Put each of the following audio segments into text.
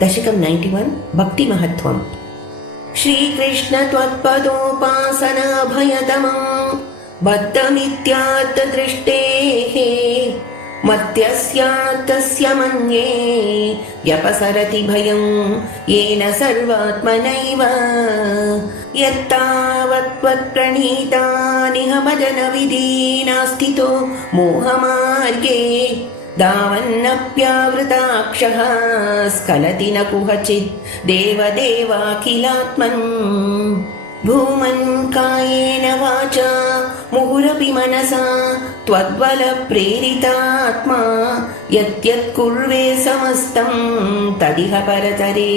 दशकं 91 भक्तिमहत्त्वम्। श्रीकृष्ण त्वत्पदोपासनाभयतमं बद्धमित्यात्तदृष्टेः मत्यस्यात्तस्य मन्ये व्यपसरति भयं येन सर्वात्मनैव यत्तावत्त्वत्प्रणीतानिह भजनविधिनास्थितो मोहमार्गे दावन्नप्यावृताक्षः स्खलति न कुहचित् देवदेवाखिलात्मन् भूमन् कायेन वाचा मुहुरपि मनसा त्वद्बलप्रेरितात्मा यत् कुर्वे समस्तं तदिह परतरे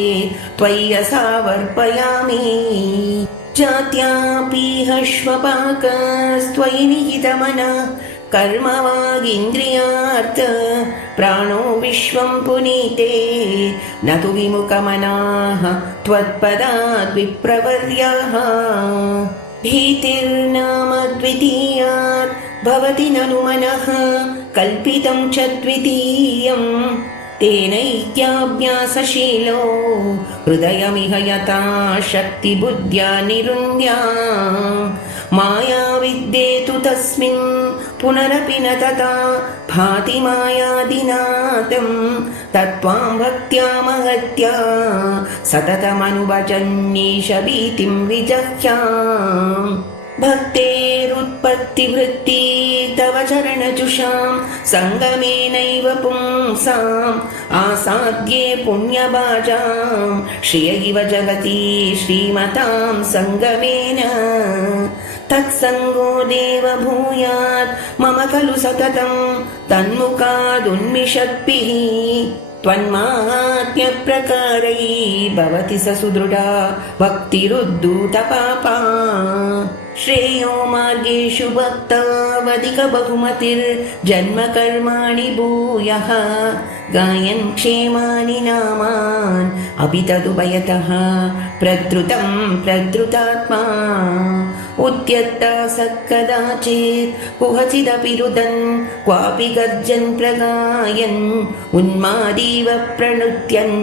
त्वय्यसावर्पयामि जात्यापीहश्वपाकस्त्वयि निहितमनः कर्म वागिन्द्रियार्थ प्राणो विश्वं पुनीते न तु विमुखमनाः त्वत्पदाद् विप्रवर्याः भीतिर्नाम द्वितीयात् भवति ननु मनः कल्पितं च द्वितीयं तेनैक्याभ्यासशीलो हृदयमिह यथा शक्तिबुद्ध्या निरुन्द्या माया विद्येतु तस्मिन् पुनरपि न तथा भाति मायादिनादं तत्त्वां भक्त्या महत्या सततमनुभजन्नीश भीतिं विजह्याम् भक्तेरुत्पत्तिवृत्ति तव चरणजुषां सङ्गमेनैव पुंसाम् आसाद्ये पुण्यभाजां श्रिय इव जगति श्रीमतां सङ्गमेन तत्सङ्गो देव भूयात् मम खलु सततं तन्मुखादुन्मिषद्भिः त्वन्माहात्म्यप्रकारैः भवति स सुदृढा भक्तिरुद्धूतपापा श्रेयो मार्गेषु भक्तावधिक बहुमतिर्जन्म कर्माणि भूयः गायन् क्षेमानि नामान् अपि तदुभयतः प्रद्रुतं प्रद्रुतात्मा उद्यत्ता स कदाचित् कुहचिदपि रुदन् क्वापि गर्जन् प्रगायन् उन्मादीव प्रणुत्यन्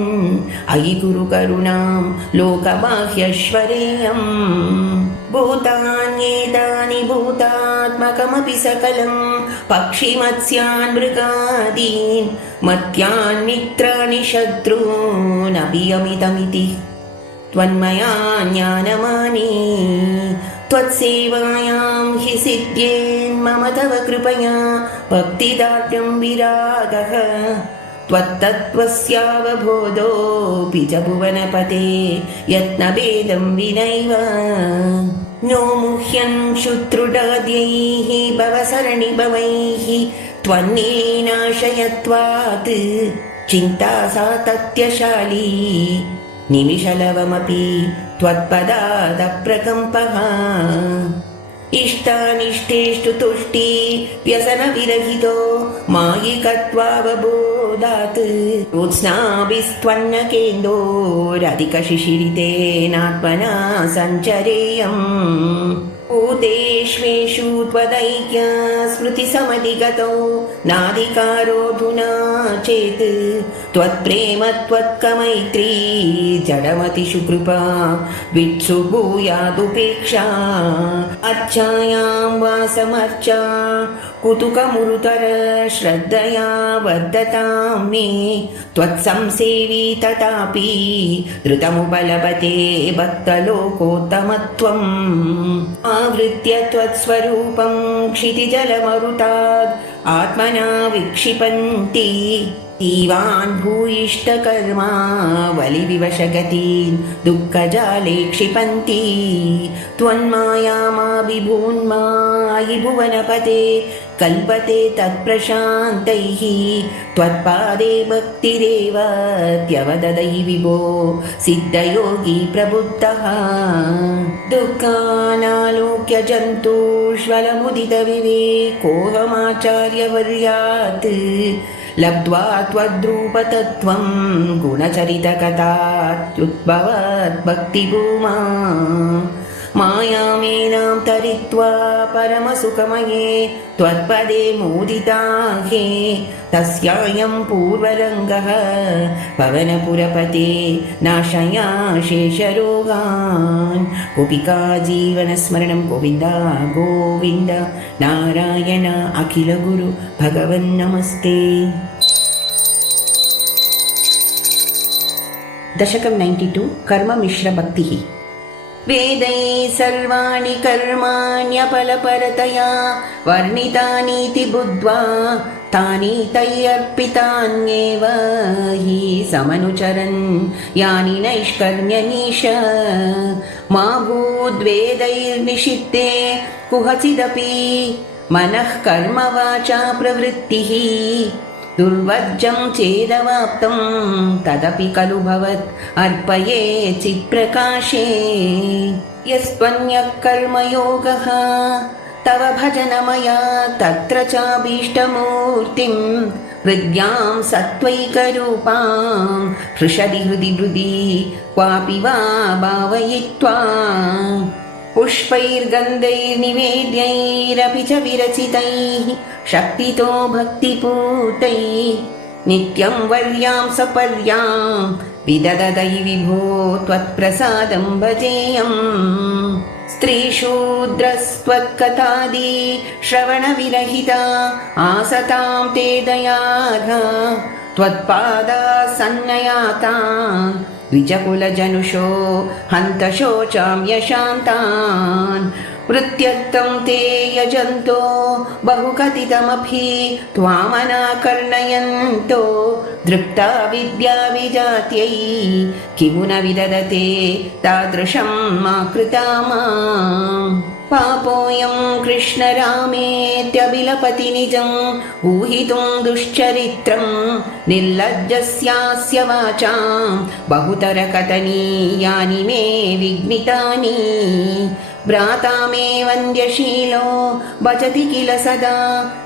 अयि कुरु करुणां लोकबाह्यश्वरेयम् भूतान्येतानि भूतात्मकमपि सकलं पक्षिमत्स्यान् मृगादीन् मत्यान् मित्राणि शत्रून् अभियमितमिति त्वन्मया ज्ञानमानि त्वत्सेवायां हि सिद्ध्येन्मम तव कृपया भक्तिदार्ढ्यं विरागः त्वत्तत्त्वस्यावबोधोऽपि च भुवनपते यत्नभेदं विनैव नो मुह्यन् शुत्रुडाद्यैः भवसरणिभवैः त्वन्नीनाशयत्वात् चिन्ता सातत्यशाली निमिषलवमपि त्वत्पदादप्रकम्पः इष्टानिष्टेषु तुष्टि व्यसनविरहितो मायिकत्वावबोधात् ज्योत्स्नाभिस्त्वन्न केन्दोरधिकशिशिरितेनात्मना सञ्चरेयम् भूतेष्वेषु त्वदैक्य स्मृतिसमधिगतौ नाधिकारोऽधुना चेत् त्वत्प्रेम त्वत्कमैत्री जडमतिषु कृपा वित्सु भूयादुपेक्षा अर्चायां वासमर्चा कुतुकमुरुतर श्रद्धया वर्धतां मे त्वत्संसेवी तथापि धृतमुपलभते भक्तलोकोत्तमत्वम् आवृत्य त्वत्स्वरूपं क्षितिजलमरुताद् आत्मना विक्षिपन्ति तीवान् भूयिष्ठकर्मा वलिविवशगतीन् दुःखजाले क्षिपन्ति त्वन्मायामाभिभून्मायि भुवनपते कल्पते तत्प्रशान्तैः त्वत्पादे भक्तिरेव त्यवददै विभो सिद्धयोगी प्रबुद्धः दुःखानालोक्य जन्तुष्वलमुदितविवेकोऽहमाचार्यवर्यात् लब्ध्वा त्वद्रूपतत्त्वं गुणचरितकथात्युद्भवत् भक्तिभूमा मायामेनां तरित्वा परमसुखमये त्वत्पदे मोदिता हे तस्यायं पूर्वरङ्गः पवनपुरपते नाशया शेषरोगान् गोपिका जीवनस्मरणं गोविन्द गोविन्द नारायण अखिलगुरु भगवन्नमस्ते। दशकं 92 कर्ममिश्रभक्तिः। वेदैः सर्वाणि कर्माण्यफलपरतया वर्णितानीति बुद्ध्वा तानि तैरर्पितान्येव हि समनुचरन् यानि नैष्कर्म्यनीश मा भूद्वेदैर्निषिद्धे कुहचिदपि मनः कर्म वाचा प्रवृत्तिः दुर्वर्जं चेदवाप्तं तदपि खलु भवत् अर्पये चित्प्रकाशे यस्त्वन्यः कर्मयोगः तव भजनमया तत्र चाभीष्टमूर्तिं हृद्यां सत्त्वैकरूपां हृषदि हृदि क्वापि वा भावयित्वा पुष्पैर्गन्धैर्निवेद्यैरपि च विरचितैः शक्तितो भक्तिपूतैः नित्यं वर्यां सपर्यां विदददै विभो त्वत्प्रसादं भजेयम् स्त्रीशूद्रस्त्वत्कथादि श्रवणविरहिता आसतां ते दयार्हा त्वत्पादासन्नयातान् द्विजकुलजनुषो हन्त शोचाम्यशान्तान् वृत्त्यर्थं ते यजन्तो बहुकथितमपि त्वामनाकर्णयन्तो दृप्ता विद्याविजात्यै किमु न विददते तादृशं मा कृता माम् पापोऽयं कृष्णरामेत्यभिलपति निजं ऊहितुं दुश्चरित्रं निर्लज्जस्यास्य वाचां बहुतरकथनीयानि मे विघ्नितानि भ्राता मे वन्द्यशीलो भजति किल सदा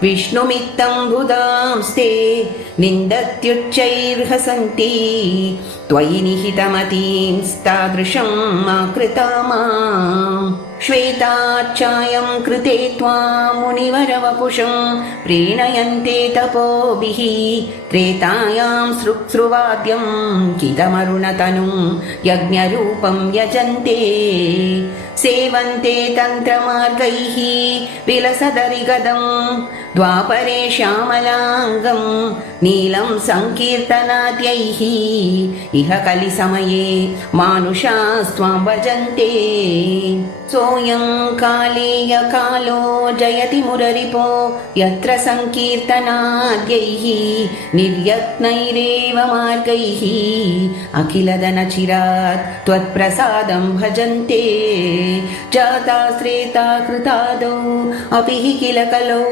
विष्णुमित्तं बुधांस्ते निन्दत्युच्चैर्हसन्ति त्वयि निहितमतींस्तादृशं मा कृता माम् श्वेताच्चायं कृते त्वां मुनिवरवपुषं प्रीणयन्ते तपोभिः त्रेतायां सृक्सृवाद्यं कितमरुणतनुं यज्ञरूपं यजन्ते सेवन्ते तन्त्रमार्गैः विलसदरिगदं द्वापरे श्यामलाङ्गं नीलं सङ्कीर्तनाद्यैः इह कलिसमये मानुषास्त्वां भजन्ते सोऽयं कालेय कालो जयति मुररिपो यत्र सङ्कीर्तनाद्यैः निर्यत्नैरेव मार्गैः अखिलधनचिरात् त्वत्प्रसादं भजन्ते जातास्त्रेता कृतादौ अपि हि किल कलौ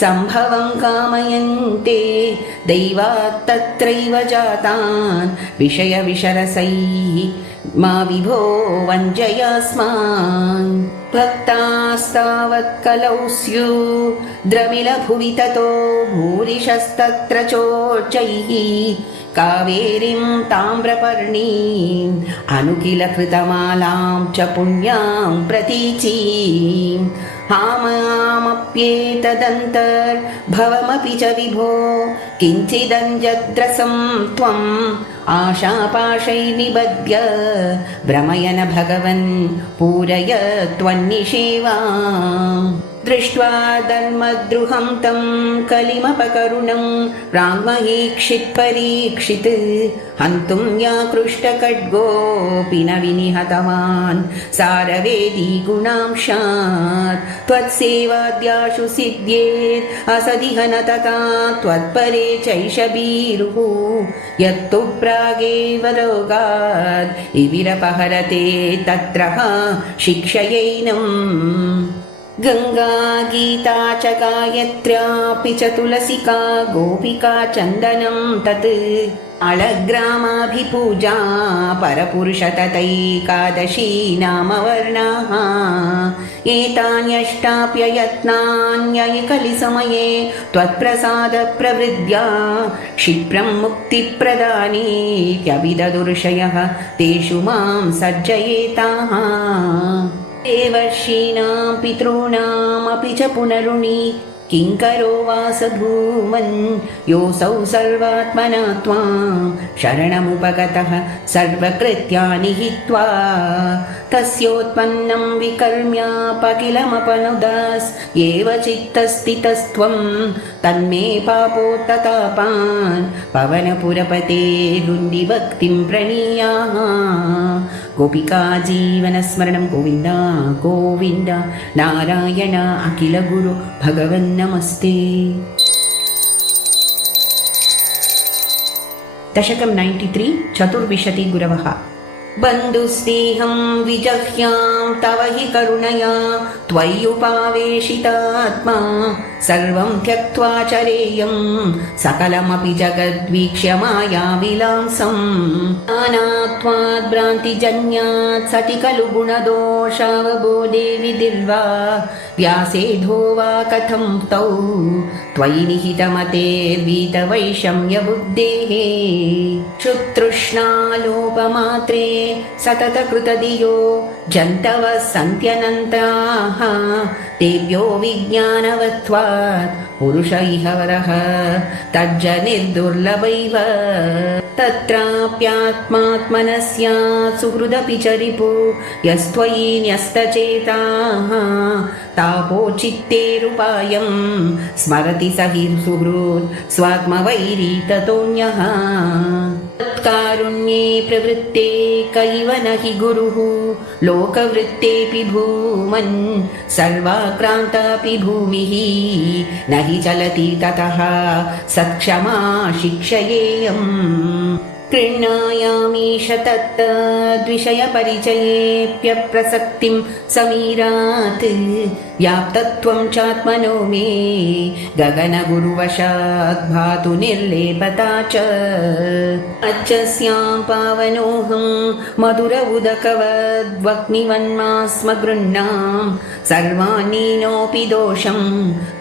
सम्भवं कामयन्ते दैवात् तत्रैव जातान् विषयविषरसैः मा विभो वञ्जयास्मान् भक्तास्तावत् कलौ स्युः द्रविलभुवि ततो भूरिशस्तत्र चोच्चैः कावेरीं ताम्रपर्णीम् अनुकिलकृतमालां च पुण्यां प्रतीचीम् हामामप्येतदन्तर्भवमपि च विभो किञ्चिदञ्जद्रसं त्वम् आशापाशैर्निबध्य भ्रमयन भगवन् पूरय त्वन्निषेवाम् दृष्ट्वा धर्मद्रुहं तं कलिमपकरुणं प्राङ्महीक्षित् परीक्षित् हन्तुं याकृष्टखड्गोऽपि न विनिहतवान् सारवेदी गुणांशात् त्वत्सेवाद्याशु सिद्ध्येत् असदिह न तथा त्वत्परे चैषभीरुः यत्तु प्रागेव रोगाद् इविरपहरते तत्र शिक्षयैनम् गंगा गीता च गायत्र्यापि च तुलसिका गोपिका चन्दनं तत् अलग्रामाभिपूजा परपुरुष तथैकादशी नाम वर्णाः एतान्यष्टाप्ययत्नान्ययिकलिसमये त्वत्प्रसादप्रवृद्ध्या क्षिप्रं मुक्तिप्रदानीत्यभिददुर्षयः तेषु मां सज्जयेताः देवर्षीणां पितॄणामपि च पुनरुणि किङ्करो वासधूमन् योऽसौ सर्वात्मना त्वां शरणमुपगतः सर्वकृत्यानि हित्वा तस्योत्पन्नं विकर्म्यापकिलमपनुदास् एव चित्तस्थितस्त्वं तन्मे पापोत्ततापान् पवनपुरपते रुण्डिभक्तिं प्रणीयाः गोपिका जीवनस्मरणं गोविन्द गोविन्द नारायण अखिल गुरु भगवन् नमस्ते। दशकं 93 चतुर्विंशति गुरवः बन्धुस्नेहं विजह्यां तव हि करुणया त्वय्युपावेशितात्मा सर्वं त्यक्त्वा चरेयं सकलमपि जगद्वीक्ष्य मायाविलासं नानात्वाद् भ्रान्तिजन्यात् सति खलु गुणदोषावबोधे विधिर्वा व्यासेधो वा कथं तौ त्वयि निहितमतेर्वीतवैषम्यबुद्धेः क्षुतृष्णालोपमात्रे सततकृतधियो जन्तवः सन्त्यनन्ताः तेभ्यो विज्ञानवत्वात् पुरुष इह वरः तज्जनिर्दुर्लभैव तत्राप्यात्मात्मनस्यात् सुहृदपि च रिपु यस्त्वयि न्यस्तचेताः तापोचित्तेरुपायं स्मरति स हि सुहृत् स्वात्मवैरी ततोऽन्यः तत्कारुण्ये प्रवृत्ते कैव न हि गुरुः लोकवृत्तेऽपि भूमन् सर्वाक्रान्तापि भूमिः न हि चलति ततः सत्क्षमा शिक्षयेयम् गृह्णायामीश तत्तद्विषयपरिचयेऽप्यप्रसक्तिं समीरात् व्याप्तत्वं चात्मनो मे गगनगुरुवशात् भातु निर्लेपता च अच्छस्यां पावनोऽहं मधुर उदकवद्वह्निवन्मास्म गृह्णां सर्वान्नीनोऽपि दोषं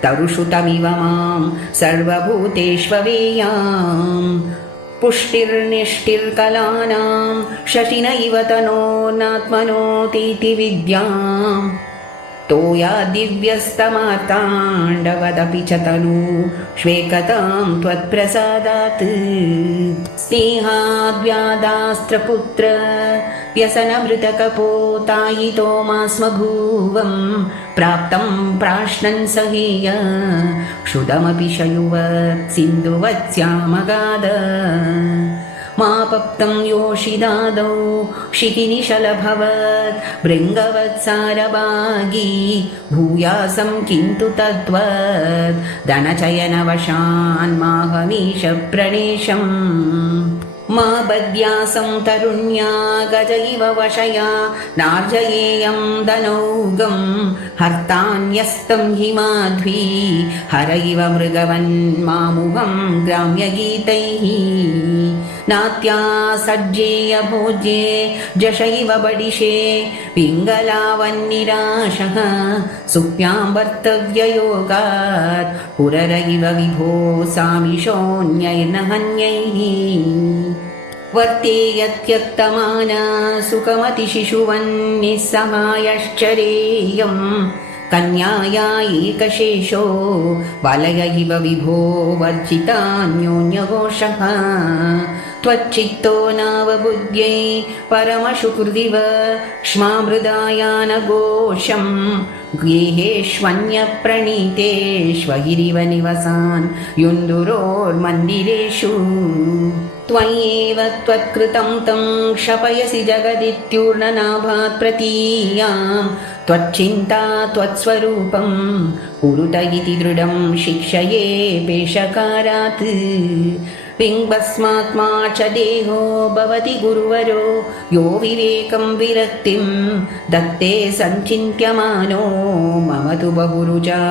तरुषु तमिव मां सर्वभूतेष्वेयाम् पुष्टिर्निष्टिर्कलानां शशिन इव तनोर्नात्मनोतीति विद्याम् तोया दिव्यस्तमार्ताण्डवदपि च तनु श्वेकतां त्वत्प्रसादात् स्नेहाद्व्यादास्त्रपुत्र व्यसनमृतकपोतायितो मास्म भुवं प्राप्तं प्राश्नन् सहीय क्षुदमपि शयुवत् सिन्धुवत्स्यामगाद मापप्तं योषिदादौ शिखिनिशलभवत् भृङ्गवत्सारभागी भूयासं किन्तु तद्वद् धनचयनवशान् माहमीश प्रणेशम् मा बद्यासं तरुण्या गज इव वशया नार्जयेयं धनौगं हर्तान्यस्तं हि माध्वी हर इव मृगवन्मामुहं ग्राम्यगीतैः नात्या सज्जेय भोज्ये जश इव बडिशे पिङ्गलावन्निराशः सुप्यां वर्तव्ययोगात् पुरर इव विभो सामिषोऽन्यैर्नहन्यैः वर्तेयत्यक्तमाना सुखमतिशिशुवन्निस्सहायश्चरेयं कन्याया एकशेषो वलय इव विभो वर्जितान्योन्यघोषः त्वच्चित्तो नावबुद्ध्यै परमशुकृदिव क्ष्मामृदायानघोषं गेहेष्वन्यप्रणीतेष्वहिरिव निवसान् युन्दुरोर्मन्दिरेषु त्वय्येव त्वत्कृतं तं क्षपयसि जगदित्यूर्णनाभात् प्रतीयां त्वच्चिन्ता त्वत्स्वरूपं कुरुत इति दृढं शिक्षये पेशकारात् पिङ्गस्मात्मा च देहो भवति गुरुवरो यो विवेकं विरक्तिं दत्ते सञ्चिन्त्यमानो मम तु बहुरुजा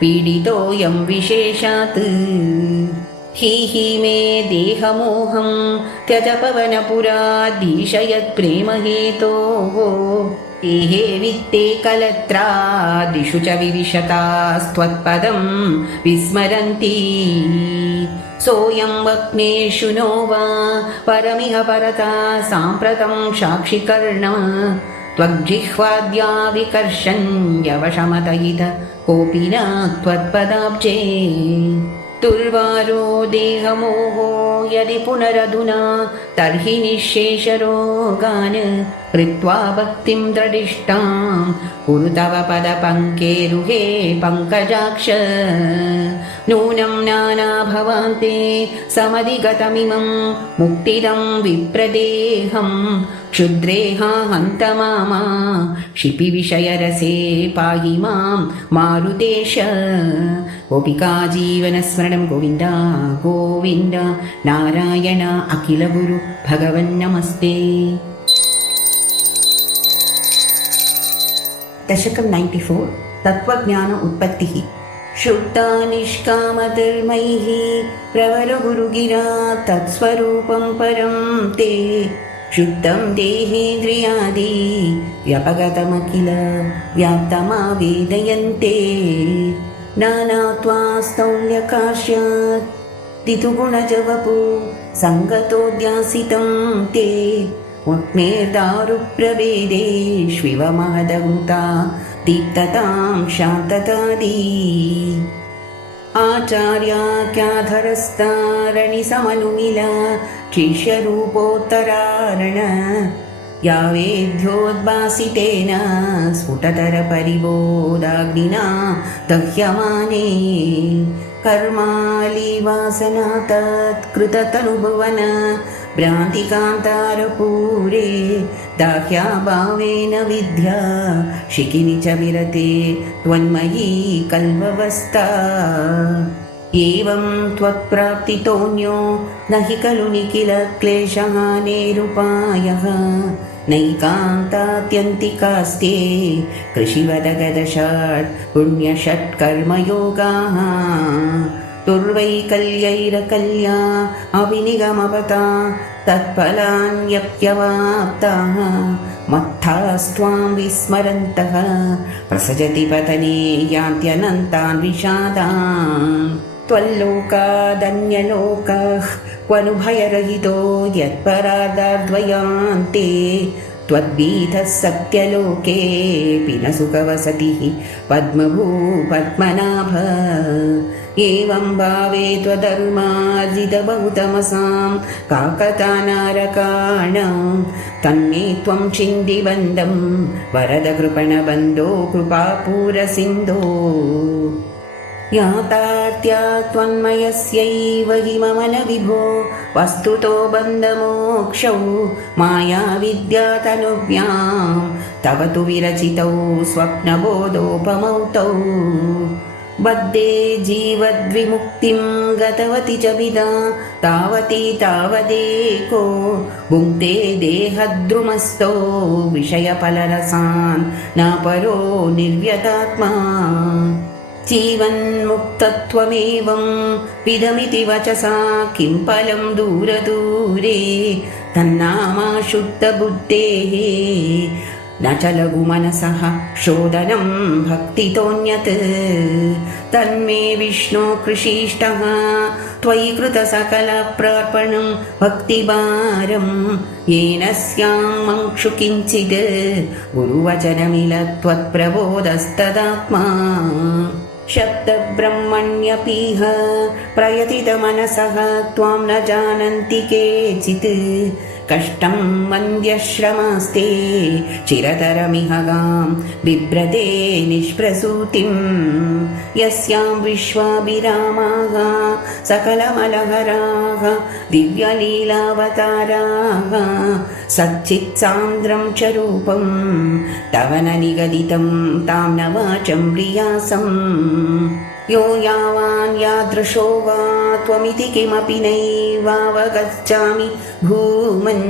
पीडितोऽयं विशेषात् हि मे देहमोहं त्यज पवनपुराधीशयत् प्रेमहेतोः देहे वित्ते कलत्रादिषु च विविशतास्त्वत्पदं विस्मरन्ति सोऽयं वक्नेषु नो वा परमिह परता साम्प्रतं साक्षिकर्ण त्वग्जिह्वाद्या विकर्षन्यवशमतयित कोऽपि न त्वत्पदाब्जे दुर्वारो देहमोहो यदि पुनरधुना तर्हि निःशेषरोगान् कृत्वा भक्तिं दृढिष्टां कुरु तव पदपङ्केरुहे पङ्कजाक्ष नूनं नाना भवान्ते समधिगतमिमं मुक्तिदं विप्रदेहं क्षुद्रेहा हन्त मामा क्षिपिविषयरसे पाहि मां मारुतेश गोपिका जीवनस्मरणं गोविन्द गोविन्द नारायण अखिलगुरु भगवन्नमस्ते। दशकं 94 तत्त्वज्ञान उत्पत्तिः शुद्धा निष्कामधर्मैः प्रवरगुरुगिरा तत्स्वरूपं परं ते शुद्धं देहेन्द्रियादि व्यपगतमखिल व्याप्तमावेदयन्ते नानात्वास्तौल्यकाश्यात् दितुगुणजवपु सङ्गतोऽध्यासितं ते वक्मेर्दारुप्रभेदेष्विव महदहुता दीप्ततां शान्ततादी आचार्याख्याधरस्तारणिसमनुमिला शिष्यरूपोत्तरारण यावेद्योद्भासितेन स्फुटतरपरिबोधाग्निना दह्यमाने कर्मालिवासना तत्कृततनुभुवन भ्रान्तिकान्तारपूरे दाह्याभावेन विद्या शिखिनि च विरते त्वन्मयी कल्पवस्था एवं त्वत्प्राप्तितोऽन्यो न हि खलु निखिल क्लेशः निरुपायः नैकान्तात्यन्तिकास्ते कृषिवदगदशात् पुण्यषट्कर्मयोगाः दुर्वैकल्यैरकल्या अविनिगमपता तत्फलान्यप्यवाप्ताः मत्थास्त्वां विस्मरन्तः प्रसजति पतने यान्त्यनन्तान् विषादान् त्वल्लोकादन्यलोकः क्वनु भयरहितो यत्परार्धाद्वयान्ते त्वद्भीतः सत्यलोकेऽपि न सुखवसतिः पद्मभू पद्मनाभ एवं भावे त्वधर्मार्जितबहुतमसां काकतानारकाणां तन्मे त्वं चिन्तिबन्धं वरदकृपणबन्धो कृपापूरसिन्धो यातार्त्या त्वन्मयस्यैव हि मम न विभो वस्तुतो बन्धमोक्षौ मायाविद्यातनुव्यां तव तु विरचितौ स्वप्नबोधोपमौ तौ बद्धे जीवद्विमुक्तिं गतवती च विदा तावती तावदेको भुङ्क्ते देहद्रुमस्थो विषयफलरसान् न परो निर्व्यतात्मा जीवन्मुक्तत्वमेवं विदमिति वचसा किं फलं दूरदूरे तन्नामा शुद्धबुद्धेः न च लघुमनसः शोधनं भक्तितोऽन्यत् तन्मे विष्णो कृषीष्टः त्वयि कृतसकलप्रार्पणं भक्तिभारं येन स्यां मंक्षु किञ्चित् गुरुवचनमिल त्वत्प्रबोधस्तदात्मा शब्दब्रह्मण्यपीह प्रयतितमनसः त्वां न जानन्ति केचित् कष्टं मन्द्यश्रमास्ते चिरतरमिह गां बिभ्रते निष्प्रसूतिं यस्यां विश्वाभिरामाः सकलमलहराः दिव्यलीलावताराः सच्चित्सान्द्रं च रूपं तव न निगदितं तां न वाचं प्रियासं यो यावान् यादृशो वा त्वमिति किमपि नैवावगच्छामि भूमन्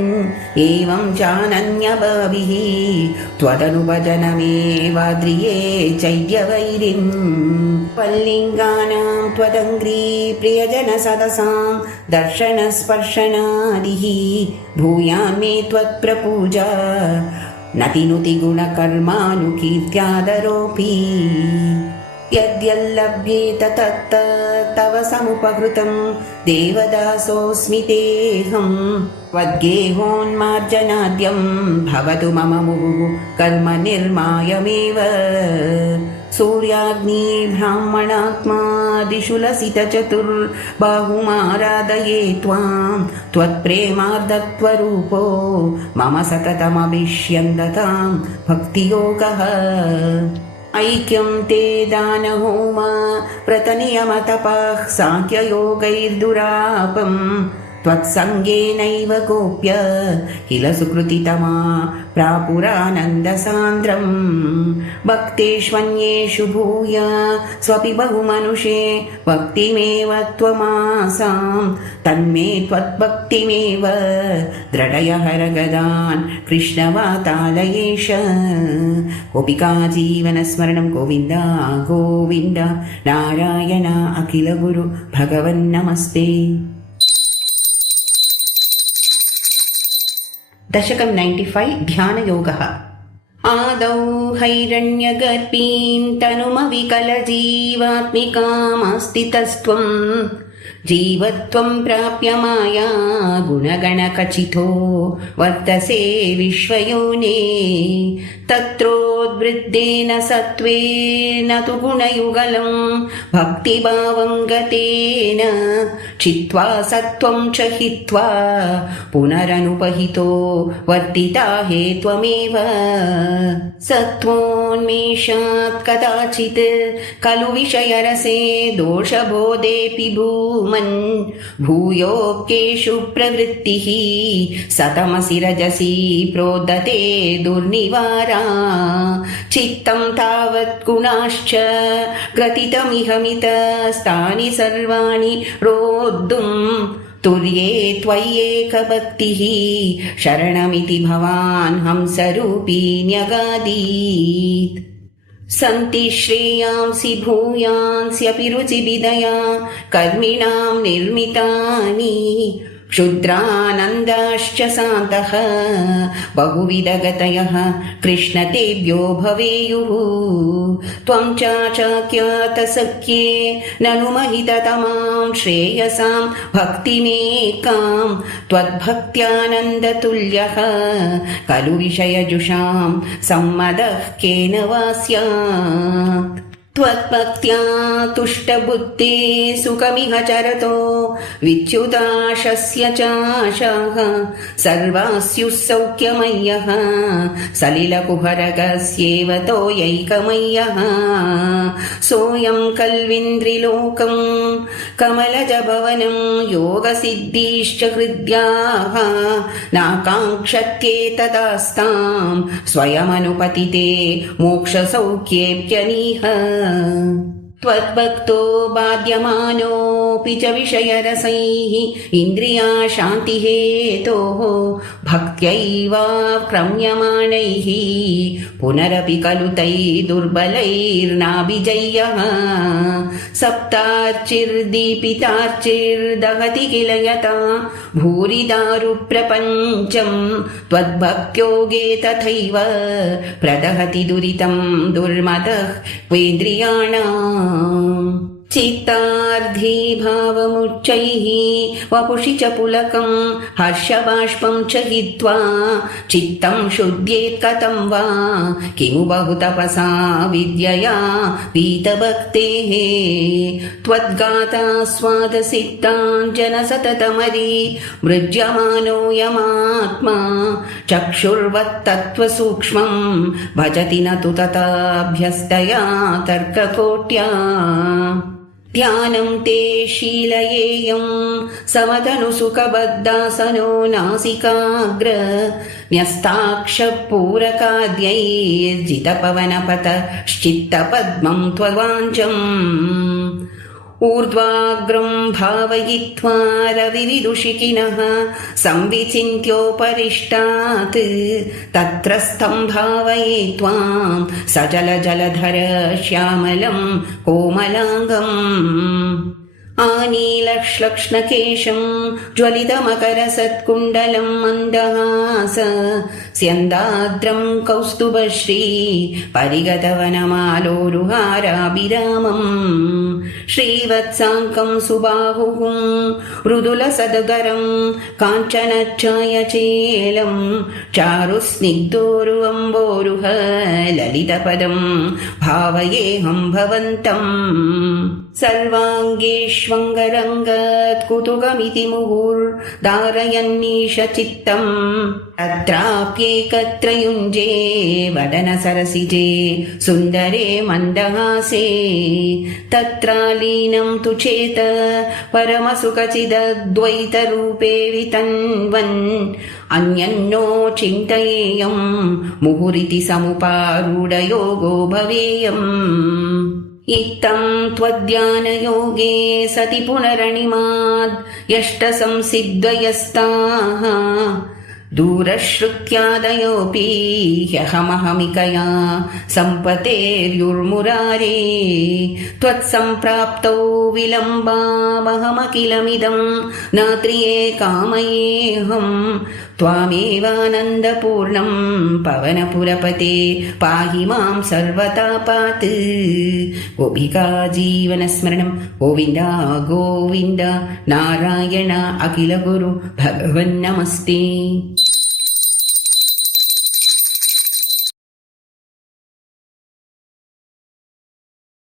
एवं चानन्यभाविः त्वदनुभजनमेवाद्रिये चैद्यवैरिन् पल्लिङ्गानां त्वदङ्घ्री प्रियजनसदसां दर्शनस्पर्शनादिः भूयान्मे त्वत्प्रपूजा नतिनुति गुणकर्मानुकीर्त्यादरोऽपि यद्यल्लभ्येत तत्तव समुपहृतं देवदासोऽस्मि तेऽहं त्वद्गेहोन्मार्जनाद्यं भवतु मम मुहुः कर्म निर्मायमेव सूर्याग्नि ब्राह्मणात्मा दिशु लसितचतुर्बाहुमाराधये त्वां त्वत्प्रेमार्धत्वरूपो मम सततमभिष्यन्दतां भक्तियोगः ऐक्यं ते दानहोम व्रतनियमतपः साङ्ख्ययोगैर्दुरापम् त्वत्सङ्गेनैव गोप्य किल सुकृतितमा प्रापुरानन्दसान्द्रम् भक्तेष्वन्येषु भूय स्वपि बहुमनुषे भक्तिमेव त्वमासां तन्मे त्वद्भक्तिमेव दृढय हरगदान् कृष्णवातालयेश गोपिका जीवनस्मरणं गोविन्द गोविन्द नारायण अखिल गुरु भगवन्नमस्ते। दशकं 95 ध्यानयोगः। आदौ हैरण्यगर्भीं तनुमविकलजीवात्मिकामस्तितस्त्वं जीवत्वं प्राप्य माया गुणगणखचितो वर्तसे विश्वयोने तत्रोद्वृद्देन सत्त्वेन तु गुणयुगलं भक्तिभावं गतेन चित्वा सत्त्वं च हित्वा पुनरनुपहितो वर्तिता हे त्वमेव सत्त्वोन्मेषात् कदाचित् खलु विषयरसे दोषबोधेऽपि भूमन् भूयोऽप्येषु प्रवृत्तिः सतमसि रजसि प्रोदते दुर्निवारा चित्तं तावत् गुणाश्च ग्रथितमिहमितस्तानि सर्वाणि रोद्धुं तुर्ये त्वय्येकभक्तिः शरणमिति भवान् हंसरूपी न्यगादीत् सन्ति श्रेयांसि भूयांस्यपि रुचिभिदया कर्मिणां निर्मितानि क्षुद्रानन्दाश्च सान्तः बहुविधगतयः कृष्ण तेभ्यो भवेयुः त्वं चाचाख्यातसख्ये ननु महिततमां श्रेयसां भक्तिमेकां त्वद्भक्त्यानन्दतुल्यः खलु विषयजुषां सम्मदः केन वा स्यात् त्वत्भक्त्या तुष्टबुद्धे सुखमिह चरतो विच्युताशस्य चाशाः सर्वास्युः सौख्यमय्यः सलिलकुहरगस्येव तोयैकमय्यः सोऽयं कल्विन्द्रिलोकं कमलजभवनं योगसिद्धिश्च हृद्याः नाकाङ्क्षत्येतदास्तां स्वयमनुपतिते मोक्षसौख्येऽप्यनीह त्वद्भक्तो बाध्यमानोऽपि च विषयरसैः इन्द्रियाशान्तिहेतोः भक्त्यैवाक्रम्यमाणैः पुनरपि खलु तैः दुर्बलैर्नाभिजय्यः सप्तार्चिर्दीपितार्चिर्दहति किल यथा भूरिदारुप्रपञ्चं त्वद्भक्त्योगे तथैव प्रदहति दुरितं दुर्मदः क्वेन्द्रियाणाम् चित्तार्धी भावमुच्चैः वपुषि च पुलकं हर्षबाष्पं च हित्वा चित्तं शुद्ध्येत् कथं वा किमु बहुतपसा विद्यया पीतभक्तेः त्वद्गाथास्वादसिद्धाञ्जनसततमरी मृज्यमानोऽयमात्मा चक्षुर्वत्तत्त्वसूक्ष्मं भजति न तु तथाभ्यस्तया तर्ककोट्या ध्यानं ते शीलयेयं समतनुसुखबद्धासनो नासिकाग्र न्यस्ताक्षपूरकाद्यैर्जितपवनपतश्चित्तपद्मं त्ववाञ्छम् ऊर्ध्वाग्रं भावयित्वा रविविदुषिकिनः संविचिन्त्योपरिष्टात् तत्र स्तं भावये त्वां सजलजलधर श्यामलं कोमलाङ्गम् आनीलक्ष्लक्ष्णकेशं ज्वलितमकरसत्कुण्डलं मन्दहास स्यन्दाद्रं कौस्तुभश्री परिगतवनमालोरुहाराभिरामम् श्रीवत्साङ्कं सुबाहुः मृदुलसदगरं काञ्चनच्छायचेलं चारुस्निग्धोरुवम्बोरुह ललितपदं भावयेऽहं भवन्तम् सर्वाङ्गेष्वङ्गरङ्गत् कुतुकमिति मुहुर्धारयन्नीश चित्तम् तत्राप्येकत्र युञ्जे वदनसरसिजे सुन्दरे मन्दहासे तत्रालीनं तु चेत परमसुखचिदद्वैतरूपे वितन्वन् अन्यन्नो चिन्तयेयं मुहुरिति समुपारूढयोगो भवेयम् इत्थं त्वद्ध्यानयोगे सति पुनरणिमाद् यष्टसंसिद्वयस्ताः दूरश्रुत्यादयोऽपि ह्यहमहमिकया सम्पतेर्युर्मुरारे त्वत्सम्प्राप्तौ विलम्बामहमखिलमिदं नात्रिये कामयेऽहं त्वामेवानन्दपूर्णं पवनपुरपते पाहि मां सर्वतापात् गोपिका जीवनस्मरणं गोविन्द गोविन्द नारायण अखिलगुरु भगवन्नमस्ते।